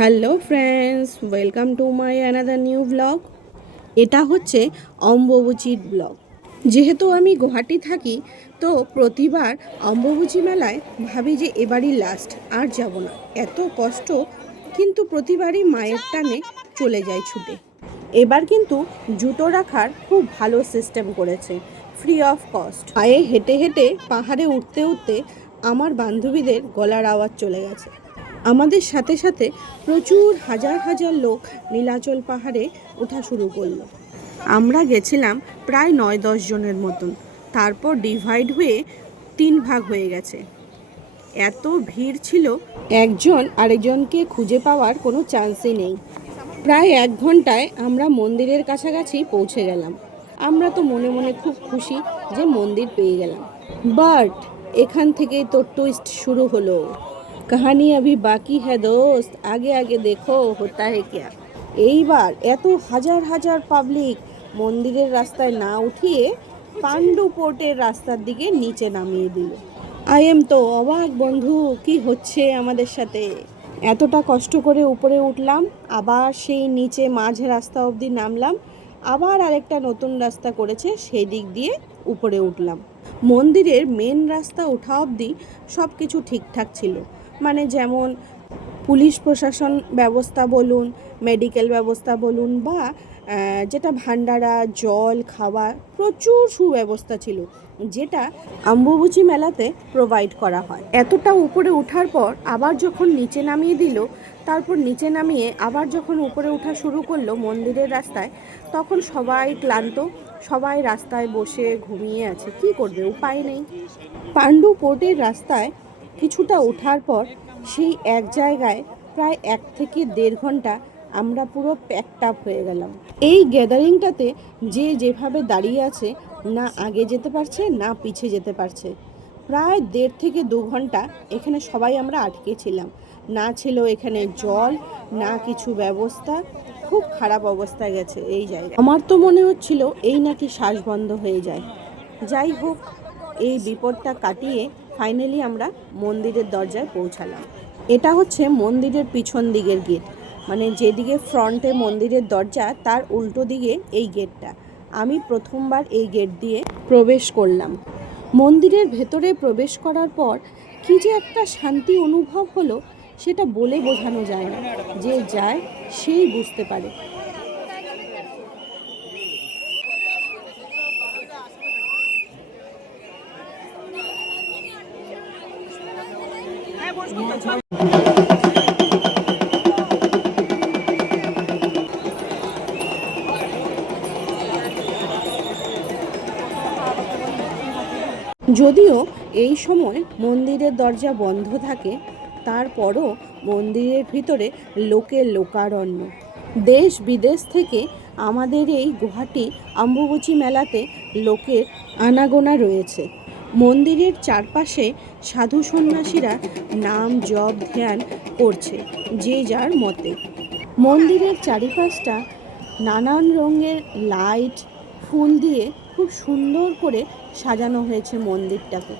Hello friends, welcome to my another new blog. এটা হচ্ছে অম্বুবাচীর blog. যেহেতু আমি গুয়াহাটি থাকি, তো প্রতিবার অম্বুবাচী মেলায় ভাবি যে এবারই লাস্ট, আর যাব না, এত কষ্ট। কিন্তু প্রতিবারই মায়ের টানে চলে যায় ছুটে। এবার কিন্তু জুতো রাখার খুব ভালো সিস্টেম করেছে, ফ্রি অফ কস্ট। পায়ে হেঁটে হেঁটে পাহাড়ে উঠতে উঠতে আমার বান্ধবীদের গলার আওয়াজ চলে গেছে। আমাদের সাথে সাথে প্রচুর হাজার হাজার লোক নীলাচল পাহাড়ে ওঠা শুরু করলো। আমরা গেছিলাম প্রায় 9-10 জনের মতন। তারপর ডিভাইড হয়ে 3 ভাগ হয়ে গেছে। এত ভিড় ছিল, একজন আরেকজনকে খুঁজে পাওয়ার কোনো চান্সই নেই। প্রায় 1 ঘন্টায় আমরা মন্দিরের কাছাকাছি পৌঁছে গেলাম। আমরা তো মনে মনে খুব খুশি যে মন্দির পেয়ে গেলাম। বাট এখান থেকেই তো টুইস্ট শুরু হলো। কাহানি अभी বাকি হ্যাঁ দোস্ত, আগে আগে দেখো হোতা হ্যায় ক্যা। এইবার এত হাজার হাজার পাবলিক মন্দিরের রাস্তায় না উঠিয়ে পাণ্ডু পোর্টের রাস্তার দিকে নিচে নামিয়ে দিল। আই এম তো অবাক বন্ধু, কি হচ্ছে আমাদের সাথে। এতটা কষ্ট করে উপরে উঠলাম, আবার সেই নিচে মাঝ রাস্তা অবধি নামলাম, আবার আরেকটা নতুন রাস্তা করেছে সেই দিক দিয়ে উপরে উঠলাম। মন্দিরের মেন রাস্তা ওঠা অবধি সব কিছু ঠিকঠাক ছিল, মানে যেমন পুলিশ প্রশাসন ব্যবস্থা বলুন, মেডিকেল ব্যবস্থা বলুন, বা যেটা ভান্ডারা, জল, খাবার, প্রচুর সুব্যবস্থা ছিল, যেটা অম্বুবাচী মেলাতে প্রোভাইড করা হয়। এতটা উপরে ওঠার পর আবার যখন নিচে নামিয়ে দিল, তারপর নিচে নামিয়ে আবার যখন উপরে ওঠা শুরু করলো মন্দিরের রাস্তায়, তখন সবাই ক্লান্ত, সবাই রাস্তায় বসে ঘুমিয়ে আছে। কি করবে, উপায় নেই। পাণ্ডু পোর্টের রাস্তায় কিছুটা ওঠার পর সেই এক জায়গায় প্রায় 1 থেকে 1.5 ঘন্টা আমরা পুরো প্যাকড আপ হয়ে গেলাম। এই গ্যাদারিংটাতে যে যেভাবে দাঁড়িয়ে আছে, না আগে যেতে পারছে না পিছে যেতে পারছে। প্রায় 1.5 থেকে 2 ঘন্টা এখানে সবাই আমরা আটকে ছিলাম। না ছিল এখানে জল, না কিছু ব্যবস্থা। খুব খারাপ অবস্থায় গেছে এই জায়গা। আমার তো মনে হচ্ছিল এই নাকি শ্বাস বন্ধ হয়ে যায়। যাই হোক, এই বিপদটা কাটিয়ে ফাইনালি আমরা মন্দিরের দরজায় পৌঁছালাম। এটা হচ্ছে মন্দিরের পিছন দিকের গেট, মানে যেদিকে ফ্রন্টে মন্দিরের দরজা তার উল্টো দিকে এই গেটটা। আমি প্রথমবার এই গেট দিয়ে প্রবেশ করলাম। মন্দিরের ভেতরে প্রবেশ করার পর কি যে একটা শান্তি অনুভব হলো, সেটা বলে বোঝানো যায় না। যে যায় সেই বুঝতে পারে। যদিও এই সময় মন্দিরের দরজা বন্ধ থাকে, তারপরও মন্দিরের ভিতরে লোকের লোকারণ্য। দেশ বিদেশ থেকে আমাদের এই গুয়াহাটি অম্বুবাচী মেলাতে লোকের আনাগোনা রয়েছে। মন্দিরের চারপাশে সাধু সন্ন্যাসীরা নাম জপ ধ্যান করছে যে যার মতে। মন্দিরের চারিপাশটা নানান রঙের লাইট, ফুল দিয়ে খুব সুন্দর করে সাজানো হয়েছে মন্দিরটাকে।